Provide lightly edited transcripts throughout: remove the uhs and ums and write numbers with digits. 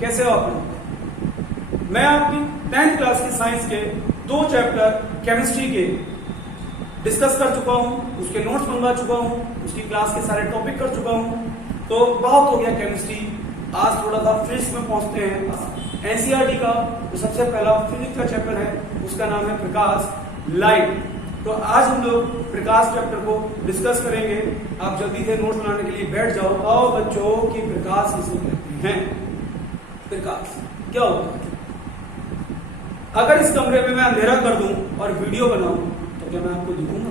कैसे हो आप लोग? मैं आपकी 10th क्लास की साइंस के 2 चैप्टर केमिस्ट्री के डिस्कस कर चुका हूं, उसके नोट्स बनवा चुका हूं, उसकी क्लास के सारे टॉपिक कर चुका हूं। तो बहुत हो गया केमिस्ट्री। आज थोड़ा सा फिजिक्स में पहुंचते हैं। एनसीईआरटी का जो सबसे पहला फिजिक्स का चैप्टर है उसका नाम है प्रकाश, लाइट। तो आज हम लोग प्रकाश चैप्टर को डिस्कस करेंगे। आप जल्दी से नोट्स बनाने के लिए बैठ जाओ। आओ बच्चों की प्रकाश किसे कहते हैं? प्रकाश क्या होता है? अगर इस कमरे में मैं अंधेरा कर दूं और वीडियो बनाऊं तो क्या मैं आपको दिखूंगा?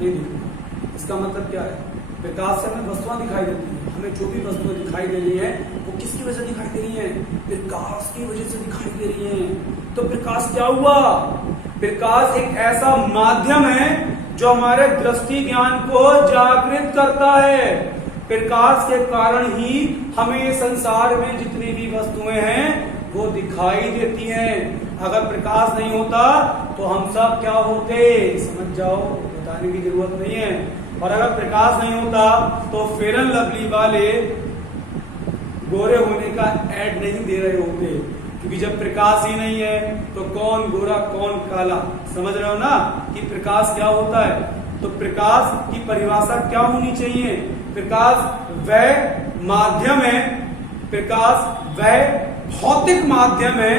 नहीं दिखूंगा। इसका मतलब क्या है? प्रकाश से हमें वस्तुएं दिखाई देती हैं। हमें जो भी वस्तुएं दिखाई दे रही है वो किसकी वजह से दिखाई दे रही है? प्रकाश की वजह से दिखाई दे रही है। तो प्रकाश क्या हुआ? प्रकाश एक ऐसा माध्यम है जो हमारे दृष्टि ज्ञान को जागृत करता है। प्रकाश के कारण ही हमें संसार में जितनी भी वस्तुएं हैं वो दिखाई देती हैं। अगर प्रकाश नहीं होता तो हम सब क्या होते? समझ जाओ, बताने की जरूरत नहीं है। और अगर प्रकाश नहीं होता तो फेयर एंड लवली वाले गोरे होने का ऐड नहीं दे रहे होते, क्योंकि जब प्रकाश ही नहीं है तो कौन गोरा कौन काला। समझ रहे हो ना कि प्रकाश क्या होता है? तो प्रकाश की परिभाषा क्या होनी चाहिए? प्रकाश वह माध्यम है, प्रकाश वह भौतिक माध्यम है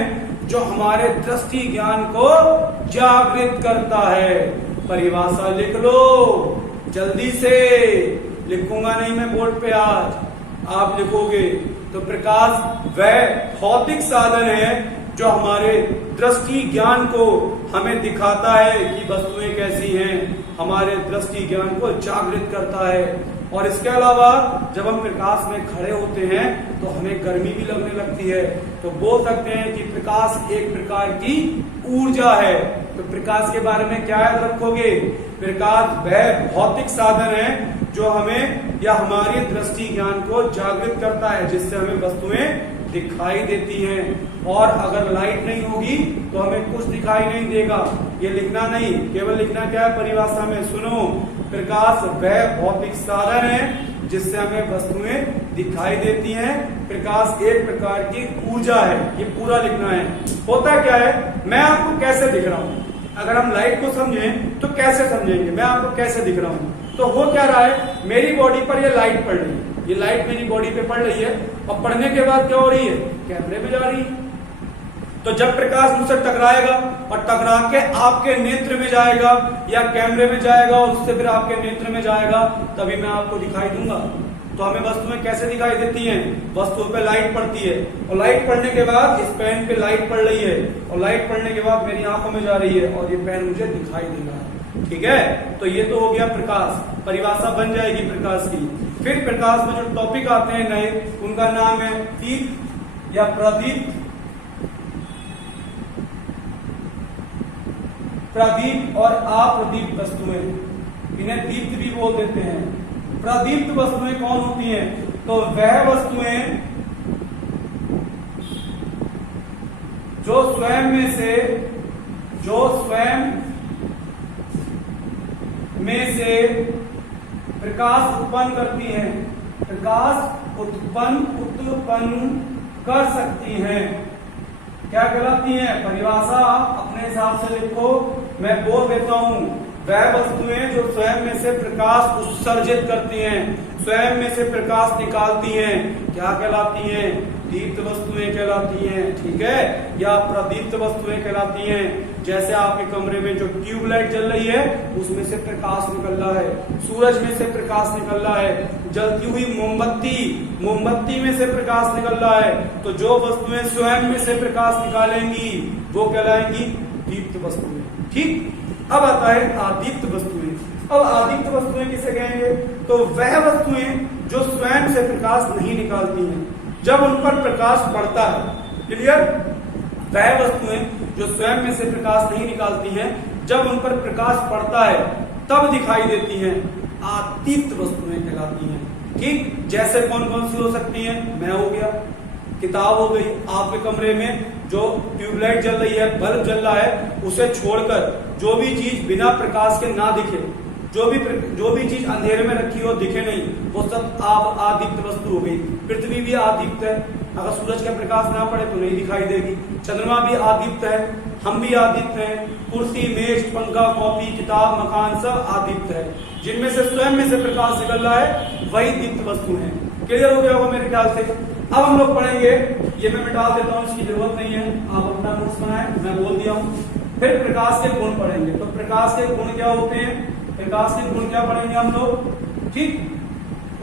जो हमारे दृष्टि ज्ञान को जागृत करता है। परिभाषा लिख लो जल्दी से। लिखूंगा नहीं मैं बोर्ड पे, आज आप लिखोगे। तो प्रकाश वह भौतिक साधन है जो हमारे दृष्टि ज्ञान को हमें दिखाता है कि वस्तुएं कैसी हैं, हमारे दृष्टि ज्ञान को जागृत करता है। और इसके अलावा जब हम प्रकाश में खड़े होते हैं तो हमें गर्मी भी लगने लगती है। तो बोल सकते हैं कि प्रकाश एक प्रकार की ऊर्जा है। तो प्रकाश के बारे में क्या याद रखोगे? प्रकाश वह भौतिक साधन है जो हमें या हमारी दृष्टि ज्ञान को जागृत करता है, जिससे हमें वस्तुएं दिखाई देती हैं। और अगर लाइट नहीं होगी तो हमें कुछ दिखाई नहीं देगा। ये लिखना नहीं, केवल लिखना क्या है परिभाषा में? सुनो, प्रकाश वह भौतिक साधन है जिससे हमें वस्तुएं दिखाई देती हैं। प्रकाश एक प्रकार की ऊर्जा है। ये पूरा लिखना है। होता क्या है, मैं आपको कैसे दिख रहा हूं? अगर हम लाइट को समझें तो कैसे समझेंगे? मैं आपको कैसे दिख रहा हूं? तो हो क्या रहा है, मेरी बॉडी पर ये लाइट पड़ रही है, ये लाइट मेरी बॉडी पे पड़ रही है और पड़ने के बाद क्या हो रही है? कैमरे में जा रही है। तो जब प्रकाश मुझसे टकराएगा और टकरा के आपके नेत्र में जाएगा या कैमरे में जाएगा और उससे फिर आपके नेत्र में जाएगा, तभी मैं आपको दिखाई दूंगा। तो हमें वस्तुएं कैसे दिखाई देती हैं? वस्तुओं पे लाइट पड़ती है और लाइट पड़ने के बाद इस पेन पे लाइट पड़ रही है और लाइट पड़ने के बाद मेरी आंखों में जा रही है और ये पेन मुझे दिखाई दे रहा है। ठीक है, तो ये तो हो गया प्रकाश। परिभाषा बन जाएगी प्रकाश की। फिर प्रकाश में जो टॉपिक आते हैं नए, उनका नाम है दीप्त या प्रदीप्त, प्रदीप्त और अप्रदीप्त वस्तुएं। इन्हें दीप्त भी बोल देते हैं। प्रदीप्त वस्तुएं कौन होती हैं? तो वह वस्तुएं जो स्वयं में से प्रकाश उत्पन्न करती हैं, प्रकाश उत्पन्न कर सकती हैं। क्या कहलाती हैं? परिभाषा अपने हिसाब से लिखो, मैं बोल देता हूं। वह वस्तुएं जो स्वयं में से प्रकाश उत्सर्जित करती हैं, स्वयं में से प्रकाश निकालती हैं, क्या कहलाती हैं? दीप्त वस्तुएं कहलाती हैं। ठीक है, या प्रदीप्त वस्तुएं कहलाती हैं। जैसे आपके कमरे में जो ट्यूबलाइट जल रही है उसमें से प्रकाश निकल रहा है, सूरज में से प्रकाश निकल रहा है, जलती हुई मोमबत्ती में से प्रकाश निकल रहा है। तो जो वस्तुएं स्वयं में से प्रकाश निकालेंगी वो कहलाएंगी दीप्त वस्तुएं। ठीक, अब आता है अदीप्त वस्तुएं। अब अदीप्त वस्तुएं किसे कहेंगे? तो वह वस्तुएं जो स्वयं से प्रकाश नहीं निकालती हैं, जब उन पर प्रकाश पड़ता है। क्लियर? वह वस्तुएं जो स्वयं में से प्रकाश नहीं निकालती हैं, जब उन पर प्रकाश पड़ता है तब दिखाई देती हैं, अदीप्त वस्तुएं कहलाती हैं। ठीक, जैसे कौन कौन सी हो सकती हैं? मैं हो गया, किताब हो गई, आपके कमरे में जो ट्यूबलाइट जल रही है, बल्ब जल रहा है, उसे छोड़कर जो भी चीज बिना प्रकाश के ना दिखे, जो भी चीज अंधेरे में रखी हो, दिखे नहीं, वो सब अदीप्त वस्तु हो गई। पृथ्वी भी अदीप्त है, अगर सूरज का प्रकाश ना पड़े तो नहीं दिखाई देगी। चंद्रमा भी आदीप्त है, हम भी आदीप्त हैं, कुर्सी, मेज, पंखा, कॉपी, किताब, मकान सब आदीप्त है। जिनमें से स्वयं में से प्रकाश निकल रहा है वही दीप्त वस्तु है। क्लियर हो गया होगा मेरे ख्याल से। अब हम लोग पढ़ेंगे, ये मैं मिटा देता हूँ, इसकी जरूरत नहीं है, आप अपना नोट्स बनाएं, मैं बोल दिया हूँ। फिर प्रकाश के गुण पढ़ेंगे। तो प्रकाश के गुण क्या होते हैं, प्रकाश के गुण क्या पढ़ेंगे हम लोग, ठीक।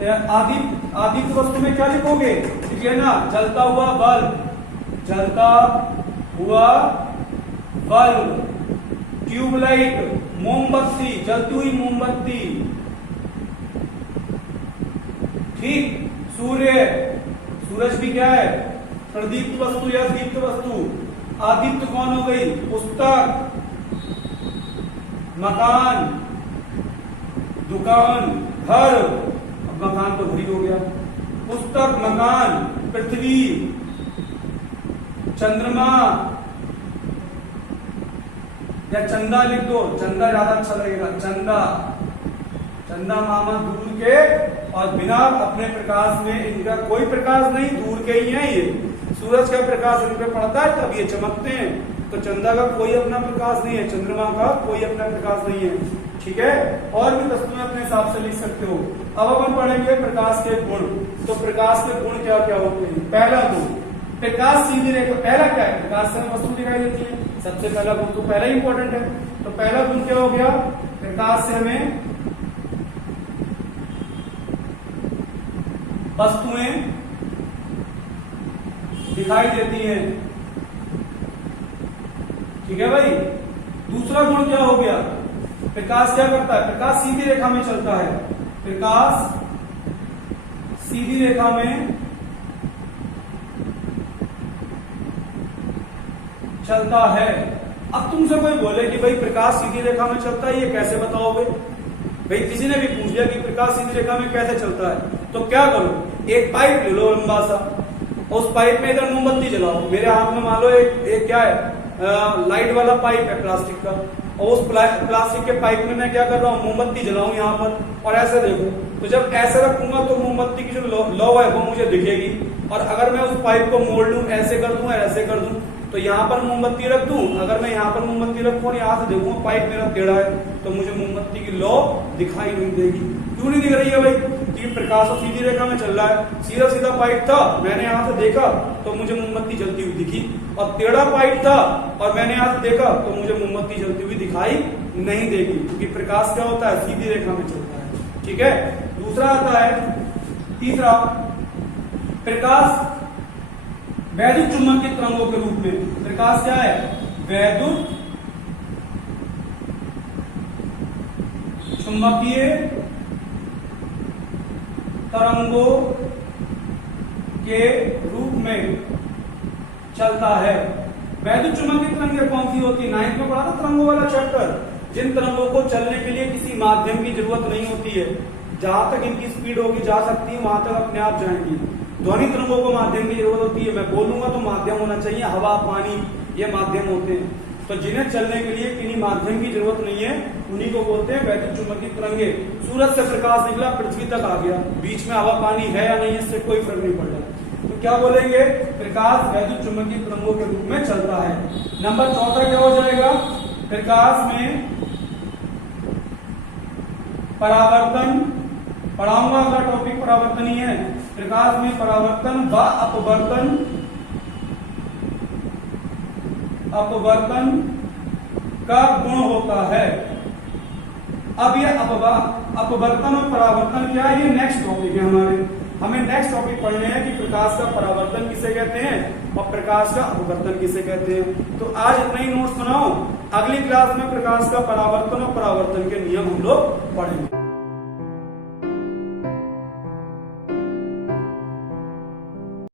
आदीप्त वस्तु में क्या लिखोगे, ठीक है ना, जलता हुआ बल्ब, जलता हुआ बल्ब, ट्यूबलाइट, मोमबत्ती, जलती हुई मोमबत्ती, ठीक। सूर्य, सूरज भी क्या है, प्रदीप्त वस्तु या दीप्त वस्तु। आदीप्त कौन हो गई, पुस्तक, मकान, दुकान, घर, अब मकान तो घड़ी हो गया, पुस्तक, मकान, पृथ्वी, चंद्रमा, या चंदा लिख दो, चंदा ज्यादा अच्छा लगेगा, चंदा, चंदा मामा दूर के और बिना अपने प्रकाश में, इनका कोई प्रकाश नहीं, दूर के ही है ये, सूरज का प्रकाश इन पे पड़ता है तब ये चमकते हैं। तो चंदा का कोई अपना प्रकाश नहीं है, चंद्रमा का कोई अपना प्रकाश नहीं है, ठीक है। और भी वस्तुएं अपने हिसाब से लिख सकते हो। अब अपन पढ़ेंगे प्रकाश के गुण। तो प्रकाश के गुण क्या क्या होते हैं। पहला गुण, प्रकाश सीधी रेखा। पहला क्या है, प्रकाश से वस्तु दिखाई देती है, सबसे पहला गुण तो पहला ही इंपॉर्टेंट है। तो पहला गुण क्या हो गया, प्रकाश से हमें वस्तुएं दिखाई देती हैं, ठीक है भाई। दूसरा गुण क्या हो गया, प्रकाश क्या करता है, प्रकाश सीधी रेखा में चलता है, प्रकाश सीधी रेखा में चलता है। अब तुमसे कोई बोले कि भाई प्रकाश सीधी रेखा में चलता है, ये कैसे बताओगे। भाई किसी ने भी पूछ लिया कि प्रकाश सीधी रेखा में कैसे चलता है, तो क्या करो, एक पाइप ले लो लंबा सा, उस पाइप में इधर मोमबत्ती जलाओ। मेरे हाथ में मान लो एक क्या है, लाइट वाला पाइप है प्लास्टिक का, और उस प्लास्टिक के पाइप में मैं क्या कर रहा हूँ, मोमबत्ती जलाऊं यहाँ पर, और ऐसे देखो। तो जब ऐसे रखूंगा तो मोमबत्ती की जो लौ है वो मुझे दिखेगी। और अगर मैं उस पाइप को मोड़ लूं, ऐसे कर दूं, ऐसे कर दूं, तो यहाँ पर मोमबत्ती रख दूं। अगर मैं यहाँ पर मोमबत्ती रखूं और यहाँ से देखूं पाइप मेरा टेढ़ा है, तो मुझे मोमबत्ती की लौ दिखाई नहीं देगी। क्यों नहीं दिख रही है भाई, क्योंकि प्रकाश तो सीधी रेखा में चल रहा है। सीधा सीधा पाइप था, मैंने यहाँ से देखा तो मुझे मोमबत्ती जलती हुई दिखी, और टेढ़ा पाइप था और मैंने यहाँ से देखा तो मुझे मोमबत्ती जलती हुई दिखाई नहीं देगी, क्योंकि प्रकाश क्या होता है, सीधी रेखा में चलता है, ठीक है। दूसरा आता है, तीसरा, प्रकाश वैद्युत चुंबकीय तरंगों के रूप में। प्रकाश क्या है, वैद्युत चुंबकीय तरंगों के रूप में चलता है। वैद्युत चुंबकीय तरंगें कौन सी होती है, 9th में पढ़ा था तरंगों वाला चैप्टर। जिन तरंगों को चलने के लिए किसी माध्यम की जरूरत नहीं होती है, जहां तक इनकी स्पीड होगी जा सकती है, वहां तक अपने आप जाएंगी। ध्वनि तरंगों को माध्यम की जरूरत होती है, मैं बोलूंगा तो माध्यम होना चाहिए, हवा, पानी, ये माध्यम होते हैं। तो जिन्हें चलने के लिए किन्हीं माध्यम की जरूरत नहीं है, उन्हीं को बोलते हैं वैद्युत चुंबकीय तरंगे। सूरज से प्रकाश निकला, पृथ्वी तक आ गया, बीच में हवा पानी है या नहीं है, इससे कोई फर्क नहीं पड़ रहा। तो क्या बोलेंगे, प्रकाश वैद्युत चुंबकीय तरंगों के रूप में चलता है। नंबर चौथा क्या हो जाएगा, प्रकाश में परावर्तन। पढ़ाऊंगा अगला टॉपिक परावर्तन ही है। प्रकाश में परावर्तन व अपवर्तन का गुण होता है। अब ये अपवर्तन और परावर्तन क्या है, ये नेक्स्ट टॉपिक है हमारे। हमें नेक्स्ट टॉपिक पढ़ने हैं कि प्रकाश का परावर्तन किसे कहते हैं और प्रकाश का अपवर्तन किसे कहते हैं। तो आज इतना ही नोट्स बनाओ, अगली क्लास में प्रकाश का परावर्तन और परावर्तन के नियम हम लोग पढ़ेंगे।